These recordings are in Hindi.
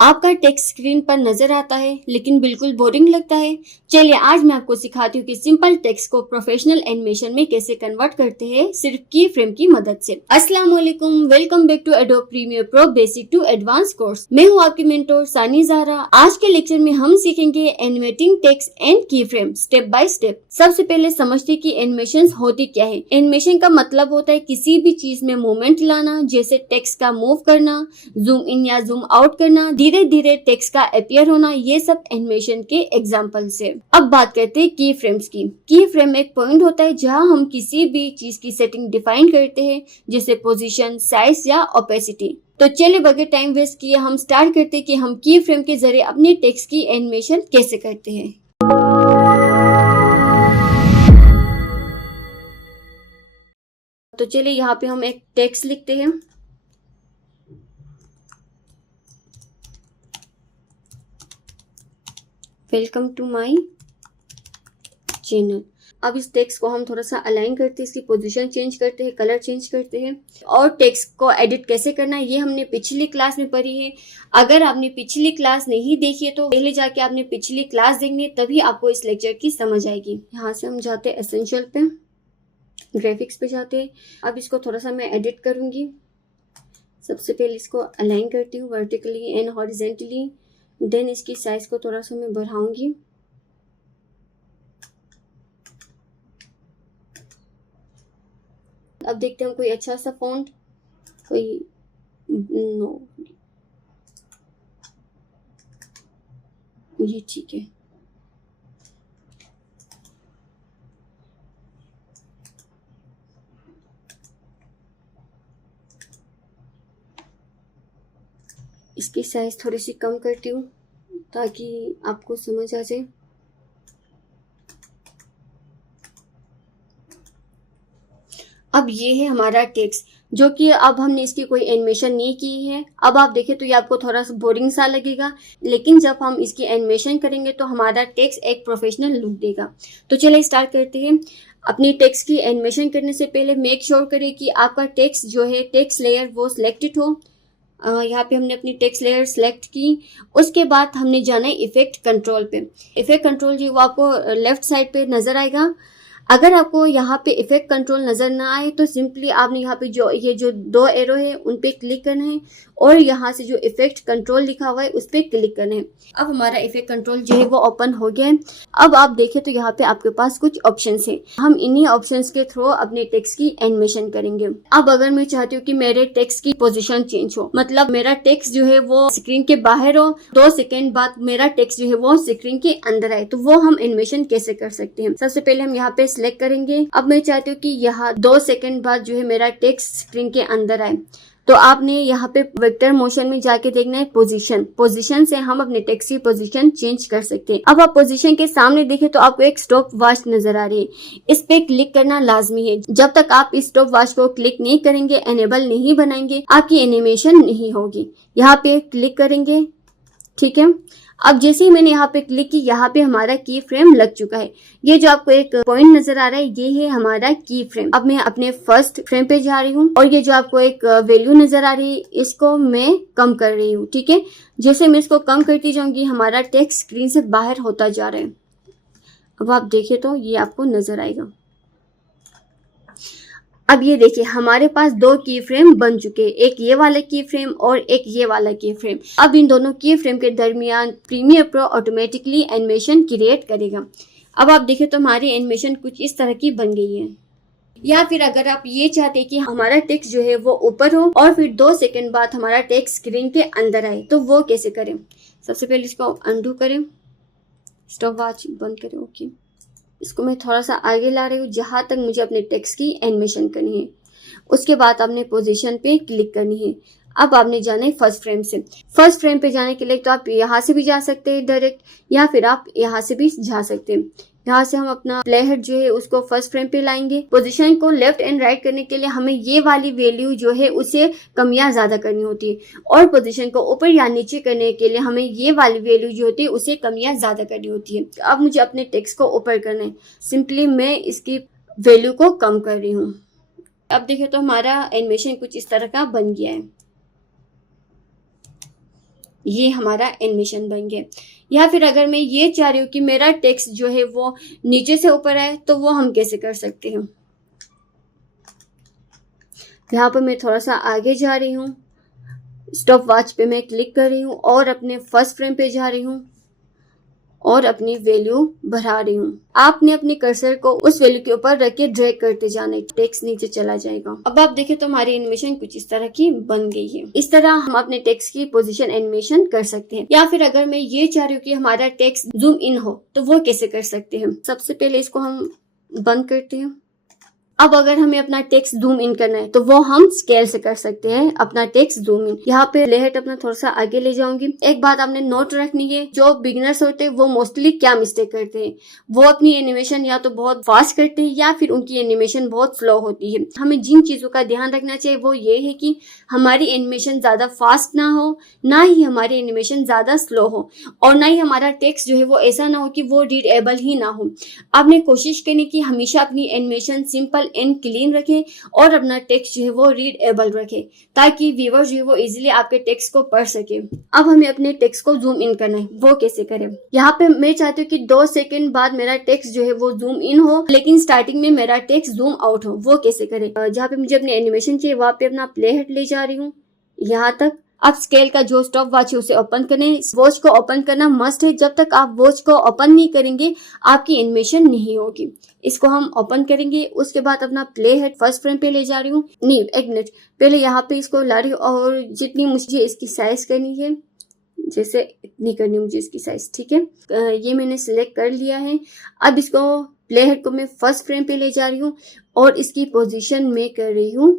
आपका टेक्स्ट स्क्रीन पर नजर आता है लेकिन बिल्कुल बोरिंग लगता है। चलिए आज मैं आपको सिखाती हूँ कि सिंपल टेक्स्ट को प्रोफेशनल एनिमेशन में कैसे कन्वर्ट करते हैं सिर्फ की फ्रेम की मदद से। अस्सलाम वालेकुम, welcome back to Adobe Premiere Pro basic to advance course. मैं हूँ आपकी मेंटोर सानी ज़हरा। आज के लेक्चर में हम सीखेंगे एनिमेटिंग टेक्स्ट एंड की फ्रेम स्टेप बाय स्टेप। सबसे पहले समझते कि एनिमेशन होती क्या है। एनिमेशन का मतलब होता है किसी भी चीज में मूवमेंट लाना, जैसे टेक्स्ट का मूव करना, जूम इन या जूम आउट करना, धीरे धीरे टेक्स्ट का अपीयर होना, ये सब एनिमेशन के एग्जांपल्स है। अब बात करते हैं की फ्रेम्स की। की फ्रेम एक पॉइंट होता है जहां हम किसी भी चीज की सेटिंग डिफाइन करते हैं, जैसे पोजीशन, साइज या ओपेसिटी। तो चलिए बगैर टाइम वेस्ट किए हम स्टार्ट करते हैं कि हम की फ्रेम के जरिए अपने टेक्स्ट की एनिमेशन कैसे करते हैं। तो चलिए यहाँ पे हम एक टेक्स्ट लिखते हैं। Welcome to my channel. अब इस टेक्स्ट को हम थोड़ा सा अलाइन करते हैं, इसकी पोजीशन चेंज करते हैं, कलर चेंज करते हैं। और टेक्स्ट को एडिट कैसे करना है ये हमने पिछली क्लास में पढ़ी है। अगर आपने पिछली क्लास नहीं देखी है तो पहले जाके आपने पिछली क्लास देखनी है, तभी आपको इस लेक्चर की समझ आएगी। यहाँ से हम जाते हैं एसेंशियल पे, ग्राफिक्स पे जाते हैं। अब इसको थोड़ा सा मैं एडिट करूंगी। सबसे पहले इसको अलाइन करती हूँ वर्टिकली एंड हॉरिजेंटली। देन इसकी साइज को थोड़ा सा मैं बढ़ाऊंगी। अब देखते हैं कोई अच्छा सा फॉन्ट, कोई नो, ये ठीक है। इसकी साइज थोड़ी सी कम करती हूँ ताकि आपको समझ आ जाए। अब ये है हमारा टेक्स्ट, जो कि अब हमने इसकी कोई एनिमेशन नहीं की है। अब आप देखें तो ये आपको थोड़ा सा बोरिंग सा लगेगा, लेकिन जब हम इसकी एनिमेशन करेंगे तो हमारा टेक्स्ट एक प्रोफेशनल लुक देगा। तो चलिए स्टार्ट करते हैं। अपनी टेक्स्ट की एनिमेशन करने से पहले मेक श्योर करें कि आपका टेक्स्ट जो है, टेक्स्ट लेयर वो सिलेक्टेड हो। यहाँ पे हमने अपनी टेक्स्ट लेयर सेलेक्ट की। उसके बाद हमने जाना है इफेक्ट कंट्रोल पे। इफेक्ट कंट्रोल जो वो आपको लेफ्ट साइड पे नजर आएगा। अगर आपको यहाँ पे इफेक्ट कंट्रोल नजर ना आए तो सिंपली आपने यहाँ पे जो दो एरो है उन पे क्लिक करना है और यहाँ से जो इफेक्ट कंट्रोल लिखा हुआ है उस पे क्लिक करना है। अब हमारा इफेक्ट कंट्रोल जो है वो ओपन हो गया है। अब आप देखें तो यहाँ पे आपके पास कुछ ऑप्शंस है। हम इन्हीं ऑप्शंस के थ्रू अपने टेक्स्ट की एनिमेशन करेंगे। अब अगर मैं चाहती हूँ कि मेरे टेक्स्ट की पोजीशन चेंज हो, मतलब मेरा टेक्स्ट जो है वो स्क्रीन के बाहर हो, 2 सेकेंड बाद मेरा टेक्स्ट जो है वो स्क्रीन के अंदर आए, तो वो हम एनिमेशन कैसे कर सकते हैं। सबसे पहले हम यहाँ पे सिलेक्ट करेंगे। अब मैं चाहती हूँ कि यहाँ 2 सेकेंड बाद जो है मेरा टेक्स्ट स्क्रीन के अंदर आए, तो आपने यहाँ पे वेक्टर मोशन में जाके देखना है पोजीशन से हम अपने टेक्स्ट की पोजीशन चेंज कर सकते हैं। अब आप पोजीशन के सामने देखें तो आपको एक स्टॉप वॉच नजर आ रही है, इस पे क्लिक करना लाजमी है। जब तक आप इस स्टॉप वॉच को क्लिक नहीं करेंगे, एनेबल नहीं बनाएंगे, आपकी एनिमेशन नहीं होगी। यहाँ पे क्लिक करेंगे, ठीक है। अब जैसे ही मैंने यहाँ पे क्लिक की, यहाँ पे हमारा की फ्रेम लग चुका है। ये जो आपको एक पॉइंट नजर आ रहा है ये है हमारा की फ्रेम। अब मैं अपने फर्स्ट फ्रेम पे जा रही हूँ और ये जो आपको एक वैल्यू नजर आ रही है इसको मैं कम कर रही हूँ, ठीक है। जैसे मैं इसको कम करती जाऊंगी हमारा टेक्स्ट स्क्रीन से बाहर होता जा रहा है। अब आप देखिए तो ये आपको नजर आएगा। अब ये देखिए हमारे पास 2 की फ्रेम बन चुके हैं, एक ये वाला की फ्रेम और एक ये वाला की फ्रेम। अब इन दोनों की फ्रेम के दरमियान Premiere Pro automatically animation create करेगा। अब आप देखें तो हमारी एनिमेशन कुछ इस तरह की बन गई है। या फिर अगर आप ये चाहते हैं कि हमारा टेक्स्ट जो है वो ऊपर हो और फिर 2 सेकेंड बाद हमारा टेक्स्ट स्क्रीन के अंदर आए, तो वो कैसे करें। सबसे पहले इसको अनडू करें, स्टॉप वॉच बंद करें, ओके। इसको मैं थोड़ा सा आगे ला रही हूँ जहां तक मुझे अपने टेक्स्ट की एनिमेशन करनी है। उसके बाद आपने पोजीशन पे क्लिक करनी है। अब आपने जाना है फर्स्ट फ्रेम से। फर्स्ट फ्रेम पे जाने के लिए तो आप यहाँ से भी जा सकते हैं डायरेक्ट, या फिर आप यहाँ से भी जा सकते हैं। यहाँ से हम अपना प्ले हेड जो है उसको फर्स्ट फ्रेम पे लाएंगे। पोजीशन को लेफ्ट एंड राइट करने के लिए हमें ये वाली वैल्यू जो है उसे कम या ज्यादा करनी होती है, और पोजीशन को ऊपर या नीचे करने के लिए हमें ये वाली वैल्यू जो होती है उसे कम या ज्यादा करनी होती है। अब मुझे अपने टेक्स्ट को ऊपर करना है, सिंपली मैं इसकी वैल्यू को कम कर रही हूँ। अब देखिए तो हमारा एनिमेशन कुछ इस तरह का बन गया है। ये हमारा एनिमेशन बन गया। या फिर अगर मैं ये चाह रही हूँ कि मेरा टेक्स्ट जो है वो नीचे से ऊपर आए, तो वो हम कैसे कर सकते हैं। यहाँ पर मैं थोड़ा सा आगे जा रही हूँ, स्टॉप वॉच पे मैं क्लिक कर रही हूँ और अपने फर्स्ट फ्रेम पे जा रही हूँ और अपनी वैल्यू बढ़ा रही हूँ। आपने अपने कर्सर को उस वैल्यू के ऊपर रख के ड्रैग करते जाना है, टेक्स्ट नीचे चला जाएगा। अब आप देखें तो हमारी एनिमेशन कुछ इस तरह की बन गई है। इस तरह हम अपने टेक्स्ट की पोजीशन एनिमेशन कर सकते हैं। या फिर अगर मैं ये चाह रही हूँ कि हमारा टेक्स्ट जूम इन हो, तो वो कैसे कर सकते हैं। सबसे पहले इसको हम बंद करते हैं। अब अगर हमें अपना टेक्स्ट जूम इन करना है, तो वो हम स्केल से कर सकते हैं अपना टेक्स्ट जूम इन। यहाँ पे लेहट अपना थोड़ा सा आगे ले जाऊंगी। एक बात आपने नोट रखनी है, जो बिगिनर्स होते हैं वो मोस्टली क्या मिस्टेक करते हैं, वो अपनी एनिमेशन या तो बहुत फास्ट करते हैं या फिर उनकी एनिमेशन बहुत स्लो होती है। हमें जिन चीजों का ध्यान रखना चाहिए वो ये है कि हमारी एनिमेशन ज्यादा फास्ट ना हो, ना ही हमारी एनिमेशन ज्यादा स्लो हो, और ना ही हमारा टेक्स्ट जो है वो ऐसा ना हो कि वो रीडेबल ही ना हो। आपने कोशिश करनी कि हमेशा अपनी एनिमेशन सिंपल एंड क्लीन रखें और अपना टेक्स्ट जो है वो रीडेबल रखें, ताकि व्यूअर जो है वो इजीली आपके टेक्स्ट को पढ़ सके। अब हमें अपने टेक्स्ट को जूम इन करना है, वो कैसे करें। यहाँ पे मैं चाहती हूँ कि 2 सेकंड बाद मेरा टेक्स्ट जो है वो जूम इन हो, लेकिन स्टार्टिंग में मेरा टेक्स्ट जूम आउट हो। वो कैसे करें। जहाँ पे मुझे अपनी एनिमेशन चाहिए वहां पे अपना प्ले हेड ले जा रही हूँ यहाँ तक। आप स्केल का जो स्टॉप वॉच है उसे ओपन करें। वॉच को ओपन करना मस्ट है। जब तक आप वॉच को ओपन नहीं करेंगे आपकी एनिमेशन नहीं होगी। इसको हम ओपन करेंगे। उसके बाद अपना प्ले हेड फर्स्ट फ्रेम पे ले जा रही हूँ। नहीं, एक मिनट, पहले यहाँ पे इसको ला रही हूँ और जितनी मुझे इसकी साइज करनी है, जैसे इतनी करनी मुझे इसकी साइज, ठीक है। ये मैंने सिलेक्ट कर लिया है। अब इसको प्ले हेड को मैं फर्स्ट फ्रेम पे ले जा रही हूँ और इसकी पोजीशन में कर रही हूँ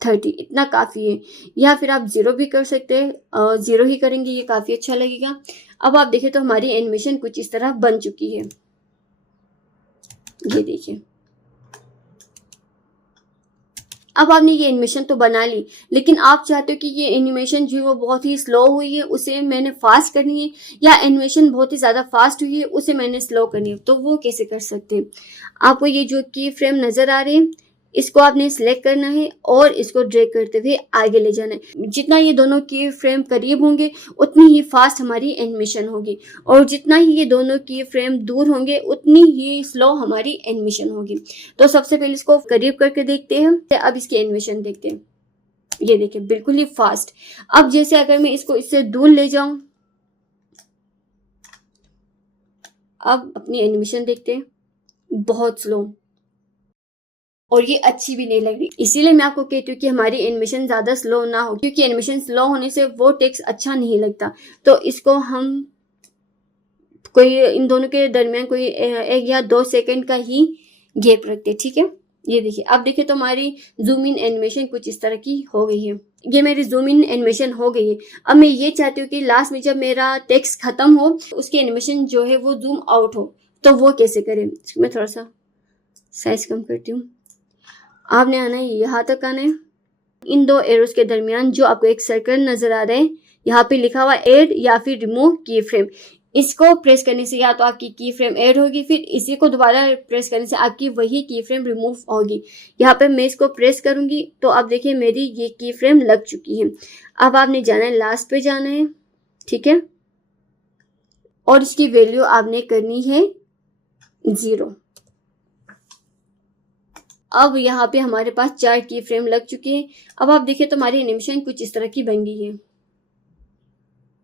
30। इतना काफी है। या फिर आप 0 भी कर सकते हैं। 0 ही करेंगे, ये काफी अच्छा लगेगा। अब आप देखें तो हमारी एनिमेशन कुछ इस तरह बन चुकी है। ये देखिए, अब आपने ये एनिमेशन तो बना ली, लेकिन आप चाहते हो कि ये एनिमेशन जो है वो बहुत ही स्लो हुई है, उसे मैंने फास्ट करनी है, या एनिमेशन बहुत ही ज्यादा फास्ट हुई है, उसे मैंने स्लो करनी है। तो वो कैसे कर सकते हैं। आपको ये जो की फ्रेम नजर आ रहे हैं, इसको आपने सिलेक्ट करना है और इसको ड्रैग करते हुए आगे ले जाना है। जितना ये दोनों की फ्रेम करीब होंगे उतनी ही फास्ट हमारी एनिमेशन होगी, और जितना ही ये दोनों की फ्रेम दूर होंगे उतनी ही स्लो हमारी एनिमेशन होगी। तो सबसे पहले इसको करीब करके देखते हैं। अब इसकी एनिमेशन देखते हैं। ये देखिए, बिल्कुल ही फास्ट। अब जैसे अगर मैं इसको इससे दूर ले जाऊं, अब अपनी एनिमेशन देखते हैं, बहुत स्लो, और ये अच्छी भी नहीं लग रही। इसीलिए मैं आपको कहती हूँ कि हमारी एनिमेशन ज्यादा स्लो ना हो, क्योंकि एनिमेशन स्लो होने से वो टेक्स्ट अच्छा नहीं लगता। तो इसको हम कोई इन दोनों के दरमियान कोई 1 या 2 सेकंड का ही गैप रखते, ठीक है। ये देखिए, अब देखिए तो हमारी जूम इन एनिमेशन कुछ इस तरह की हो गई है। ये मेरी जूम इन एनिमेशन हो गई है। अब मैं ये चाहती हूँ कि लास्ट में जब मेरा टेक्स्ट खत्म हो, उसकी एनिमेशन जो है वो जूम आउट हो। तो वो कैसे करें। मैं थोड़ा सा साइज कम करती हूँ। आपने आना है, यहाँ तक आना है। इन 2 एरोस के दरमियान जो आपको एक सर्कल नजर आ रहा है, यहाँ पे लिखा हुआ ऐड या फिर रिमूव की फ्रेम, इसको प्रेस करने से या तो आपकी की फ्रेम ऐड होगी, फिर इसी को दोबारा प्रेस करने से आपकी वही की फ्रेम रिमूव होगी। यहाँ पे मैं इसको प्रेस करूंगी तो आप देखिए मेरी ये की फ्रेम लग चुकी है। अब आपने जाना है, लास्ट पे जाना है, ठीक है, और इसकी वैल्यू आपने करनी है 0। अब यहाँ पे हमारे पास 4 की फ्रेम लग चुकी है। अब आप देखिए तो हमारी एनिमेशन कुछ इस तरह की बन गई है।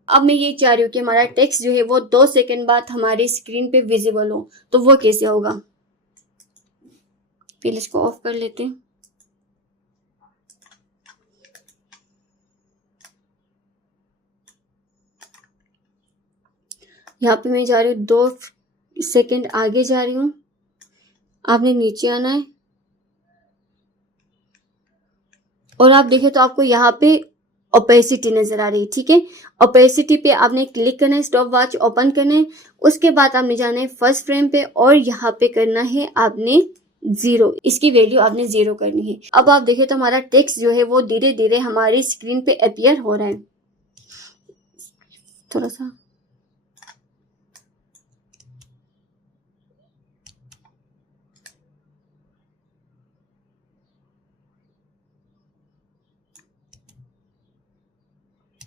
अब मैं ये चाह रही हूँ कि हमारा टेक्स्ट जो है वो 2 सेकंड बाद हमारी स्क्रीन पे विजिबल हो। तो वो कैसे होगा। पहले इसको ऑफ कर लेते हैं। यहाँ पे मैं जा रही हूँ 2 सेकंड आगे जा रही हूँ। आपने नीचे आना है और आप देखें तो आपको यहाँ पे ओपेसिटी नजर आ रही है, ठीक है। ओपेसिटी पे आपने क्लिक करना है, स्टॉप वॉच ओपन करना है। उसके बाद आपने जाना है फर्स्ट फ्रेम पे और यहाँ पे करना है आपने 0। इसकी वैल्यू आपने 0 करनी है। अब आप देखें तो हमारा टेक्स्ट जो है वो धीरे धीरे हमारी स्क्रीन पे अपीयर हो रहा है। थोड़ा सा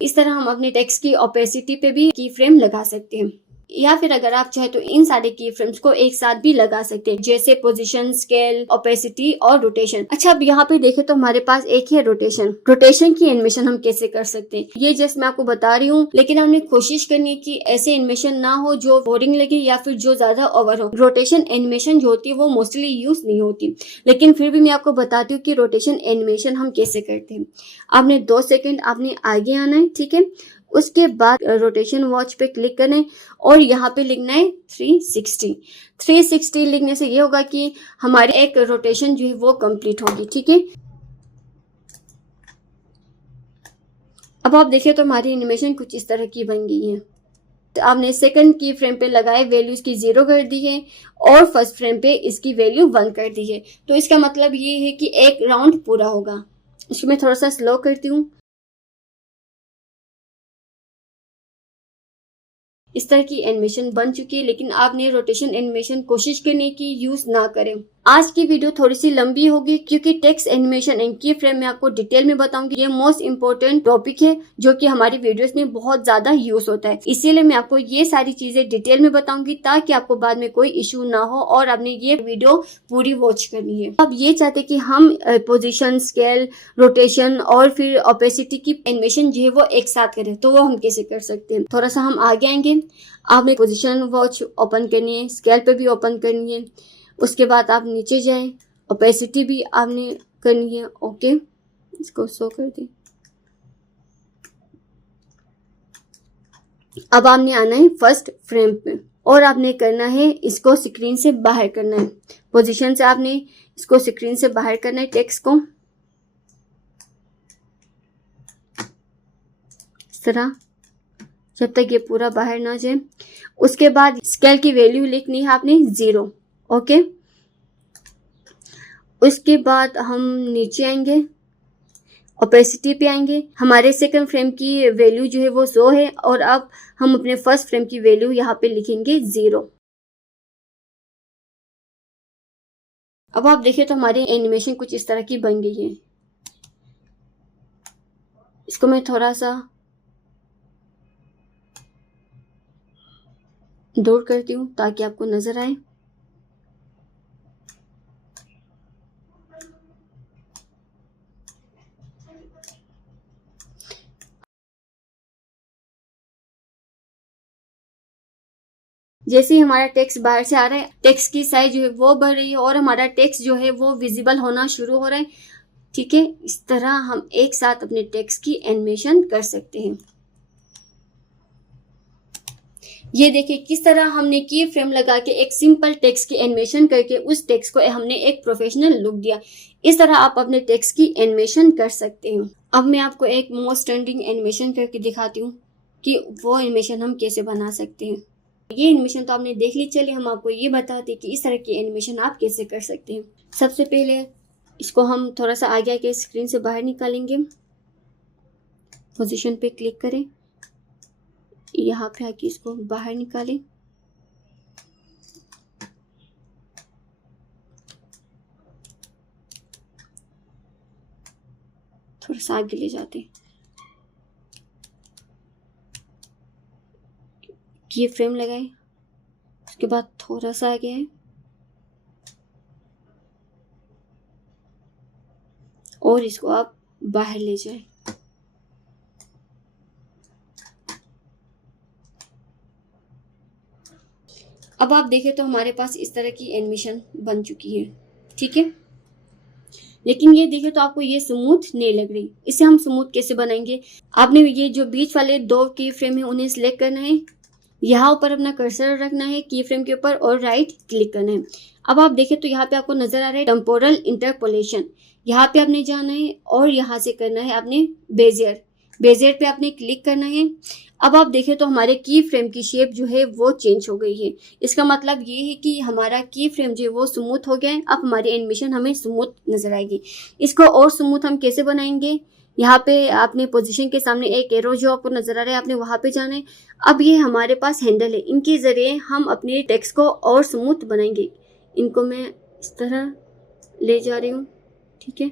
इस तरह हम अपने टेक्स्ट की ओपेसिटी पे भी की फ्रेम लगा सकते हैं, या फिर अगर आप चाहे तो इन सारे की फ्रेम्स को एक साथ भी लगा सकते हैं, जैसे पोजीशन, स्केल, ओपेसिटी और रोटेशन। अच्छा, अब यहाँ पे देखें तो हमारे पास एक है रोटेशन। रोटेशन की एनिमेशन हम कैसे कर सकते हैं, ये जस्ट मैं आपको बता रही हूँ, लेकिन हमने कोशिश करनी है कि ऐसे एनिमेशन ना हो जो बोरिंग लगे या फिर जो ज्यादा ओवर हो। रोटेशन एनिमेशन जो होती है वो मोस्टली यूज नहीं होती, लेकिन फिर भी मैं आपको बताती हूँ कि रोटेशन एनिमेशन हम कैसे करते हैं। आपने 2 सेकेंड आपने आगे आना है, ठीक है। उसके बाद रोटेशन वॉच पे क्लिक करें और यहाँ पे लिखना है 360। 360 लिखने से ये होगा कि हमारी एक रोटेशन जो है वो कंप्लीट होगी, ठीक है। अब आप देखिए तो हमारी एनिमेशन कुछ इस तरह की बन गई है। तो आपने सेकंड की फ्रेम पे लगाए वैल्यू इसकी 0 कर दी है और फर्स्ट फ्रेम पे इसकी वैल्यू 1 कर दी है। तो इसका मतलब ये है कि एक राउंड पूरा होगा। इसको मैं थोड़ा सा स्लो करती हूँ। इस तरह की एनिमेशन बन चुकी है, लेकिन आपने रोटेशन एनिमेशन कोशिश करने की यूज ना करें। आज की वीडियो थोड़ी सी लंबी होगी क्योंकि टेक्स्ट एनिमेशन एंड की फ्रेम में आपको डिटेल में बताऊंगी। ये मोस्ट इंपोर्टेंट टॉपिक है जो कि हमारी वीडियोस में बहुत ज्यादा यूज होता है, इसीलिए मैं आपको ये सारी चीजें डिटेल में बताऊंगी ताकि आपको बाद में कोई इशू ना हो और आपने ये वीडियो पूरी वॉच करनी है। अब ये चाहते कि हम पोजिशन, स्केल, रोटेशन और फिर ओपेसिटी की एनिमेशन जो है वो एक साथ करें, तो वो हम कैसे कर सकते हैं। थोड़ा सा हम आगे आएंगे। आपने पोजिशन वॉच ओपन करनी है, स्केल पे भी ओपन करनी है, उसके बाद आप नीचे जाएं, ओपेसिटी भी आपने करनी है। ओके, इसको शो कर दी। अब आपने आना है फर्स्ट फ्रेम पे और आपने करना है इसको स्क्रीन से बाहर करना है। पोजीशन से आपने इसको स्क्रीन से बाहर करना है, टेक्स्ट को इस तरह, जब तक ये पूरा बाहर ना जाए। उसके बाद स्केल की वैल्यू लिखनी है आपने 0। ओके, उसके बाद हम नीचे आएंगे, ओपेसिटी पे आएंगे। हमारे सेकंड फ्रेम की वैल्यू जो है वो 100 है और अब हम अपने फर्स्ट फ्रेम की वैल्यू यहाँ पे लिखेंगे 0। अब आप देखिए तो हमारी एनिमेशन कुछ इस तरह की बन गई है। इसको मैं थोड़ा सा दूर करती हूँ ताकि आपको नजर आए। जैसे ही हमारा टेक्स्ट बाहर से आ रहा है, टेक्स्ट की साइज जो है वो बढ़ रही है और हमारा टेक्स्ट जो है वो विजिबल होना शुरू हो रहा है, ठीक है। इस तरह हम एक साथ अपने टेक्स्ट की एनिमेशन कर सकते हैं। ये देखिए किस तरह हमने की फ्रेम लगा के एक सिंपल टेक्स्ट की एनिमेशन करके उस टेक्स्ट को हमने एक प्रोफेशनल लुक दिया। इस तरह आप अपने टेक्स्ट की एनिमेशन कर सकते हैं। अब मैं आपको एक मोस्ट ट्रेंडिंग एनिमेशन करके दिखाती हूँ कि वो एनिमेशन हम कैसे बना सकते हैं। ये एनिमेशन तो आपने देख ली, चलिए हम आपको ये बताते हैं कि इस तरह की एनिमेशन आप कैसे कर सकते हैं। सबसे पहले इसको हम थोड़ा सा आगे आके स्क्रीन से बाहर निकालेंगे। पोजीशन पे क्लिक करें, यहाँ पे आके इसको बाहर निकालें। थोड़ा सा आगे ले जाते हैं, ये फ्रेम लगाए, उसके बाद थोड़ा सा आगे है और इसको आप बाहर ले जाए। अब आप देखें तो हमारे पास इस तरह की एनिमेशन बन चुकी है, ठीक है। लेकिन ये देखें तो आपको ये स्मूथ नहीं लग रही। इसे हम स्मूथ कैसे बनाएंगे? आपने ये जो बीच वाले 2 की फ्रेम है उन्हें सिलेक्ट करना है, यहाँ ऊपर अपना कर्सर रखना है की फ्रेम के ऊपर और राइट क्लिक करना है। अब आप देखें तो यहाँ पे आपको नजर आ रहा है टेम्पोरल इंटरपोलेशन। यहाँ पे आपने जाना है और यहाँ से करना है आपने बेजियर। बेजियर पे आपने क्लिक करना है। अब आप देखें तो हमारे की फ्रेम की शेप जो है वो चेंज हो गई है। इसका मतलब ये है कि हमारा की फ्रेम जो है वो स्मूथ हो गया है। अब हमारी एनिमेशन हमें स्मूथ नजर आएगी। इसको और स्मूथ हम कैसे बनाएंगे? यहाँ पे आपने पोजीशन के सामने एक एरो जो आपको नजर आ रहा है, आपने वहां पे जाना है। अब ये हमारे पास हैंडल है, इनके जरिए हम अपने टेक्स्ट को और स्मूथ बनाएंगे। इनको मैं इस तरह ले जा रही हूँ, ठीक है।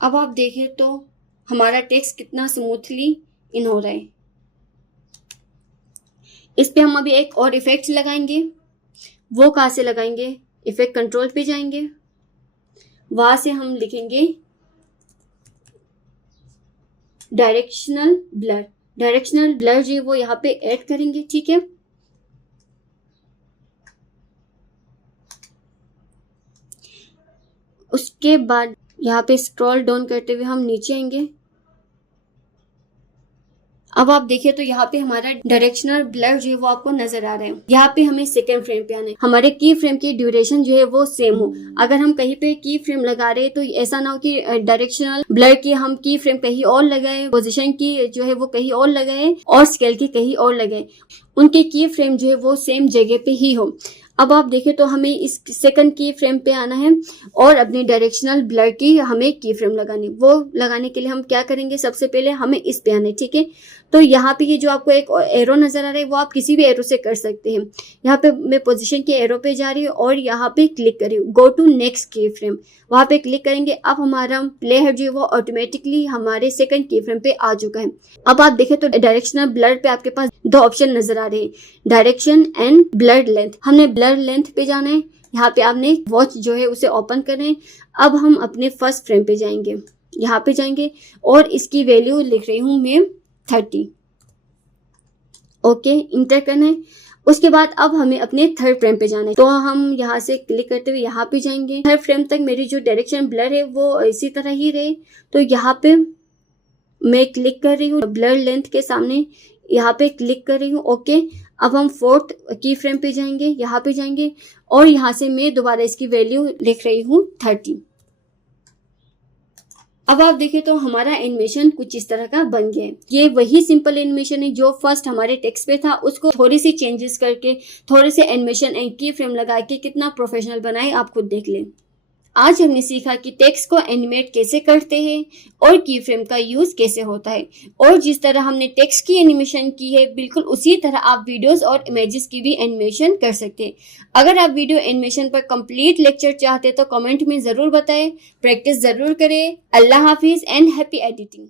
अब आप देखें तो हमारा टेक्स्ट कितना स्मूथली इन हो रहा है। इस पे हम अभी एक और इफेक्ट लगाएंगे। वो कहाँ से लगाएंगे? इफेक्ट कंट्रोल पे जाएंगे, वहां से हम लिखेंगे डायरेक्शनल ब्लर। डायरेक्शनल ब्लर जो है वो यहाँ पे ऐड करेंगे, ठीक है। उसके बाद यहाँ पे स्क्रॉल डाउन करते हुए हम नीचे आएंगे। अब आप देखिए तो यहाँ पे हमारा डायरेक्शनल ब्लर जो है वो आपको नजर आ रहा है। यहाँ पे हमें सेकेंड फ्रेम पे आना है। हमारे की फ्रेम की ड्यूरेशन जो है वो सेम हो। अगर हम कहीं पे की फ्रेम लगा रहे हैं तो ऐसा ना हो कि डायरेक्शनल ब्लर की हम की फ्रेम कहीं और लगाए, पोजीशन की जो है वो कहीं और लगाए और स्केल की कहीं और लगाए। उनके की फ्रेम जो है वो सेम जगह पे ही हो। अब आप देखें तो हमें इस सेकंड की फ्रेम पे आना है और अपनी डायरेक्शनल ब्लर की हमें की फ्रेम लगानी। वो लगाने के लिए हम क्या करेंगे? सबसे पहले हमें इस पे आना है, ठीक है। तो यहाँ पे ये जो आपको एक एरो नजर आ रहा है वो आप किसी भी एरो से कर सकते हैं। यहाँ पे मैं पोजीशन के एरो पे जा रही हूँ और यहाँ पे क्लिक करी हूँ, गो टू नेक्स्ट की फ्रेम, वहां पे क्लिक करेंगे। अब हमारा प्ले हेड जो है वो ऑटोमेटिकली हमारे सेकंड की फ्रेम पे आ चुका है। अब आप देखें तो डायरेक्शनल ब्लर पे आपके पास दो ऑप्शन नजर आ रहे हैं, डायरेक्शन एंड ब्लर लेंथ। हमने ब्लर लेंथ पे जाना है। यहाँ पे आपने वॉच जो है उसे ओपन करना है। अब हम अपने फर्स्ट फ्रेम पे जाएंगे, यहाँ पे जाएंगे और इसकी वैल्यू लिख रही हूँ मैं 30। ओके, इंटर करना है। उसके बाद अब हमें अपने थर्ड फ्रेम पे जाना है। तो हम यहाँ से क्लिक करते हुए यहाँ पे जाएंगे। थर्ड फ्रेम तक मेरी जो डायरेक्शन ब्लर है वो इसी तरह ही रहे। तो यहाँ पे मैं क्लिक कर रही हूँ ब्लर लेंथ के सामने, यहाँ पे क्लिक कर रही हूँ। ओके, अब हम फोर्थ की फ्रेम पे जाएंगे, यहाँ पे जाएंगे और यहाँ से मैं दोबारा इसकी वैल्यू लिख रही हूँ 30। अब आप देखें तो हमारा एनिमेशन कुछ इस तरह का बन गया है। ये वही सिंपल एनिमेशन है जो फर्स्ट हमारे टेक्स्ट पे था, उसको थोड़ी सी चेंजेस करके, थोड़े से एनिमेशन एंड की फ्रेम लगा के कितना प्रोफेशनल बनाए आप खुद देख लें। आज हमने सीखा कि टेक्स्ट को एनिमेट कैसे करते हैं और की फ्रेम का यूज कैसे होता है। और जिस तरह हमने टेक्स्ट की एनिमेशन की है बिल्कुल उसी तरह आप वीडियोस और इमेजेस की भी एनिमेशन कर सकते हैं। अगर आप वीडियो एनिमेशन पर कंप्लीट लेक्चर चाहते तो कमेंट में जरूर बताएं, प्रैक्टिस जरूर करें। अल्लाह हाफिज एंड हैप्पी एडिटिंग।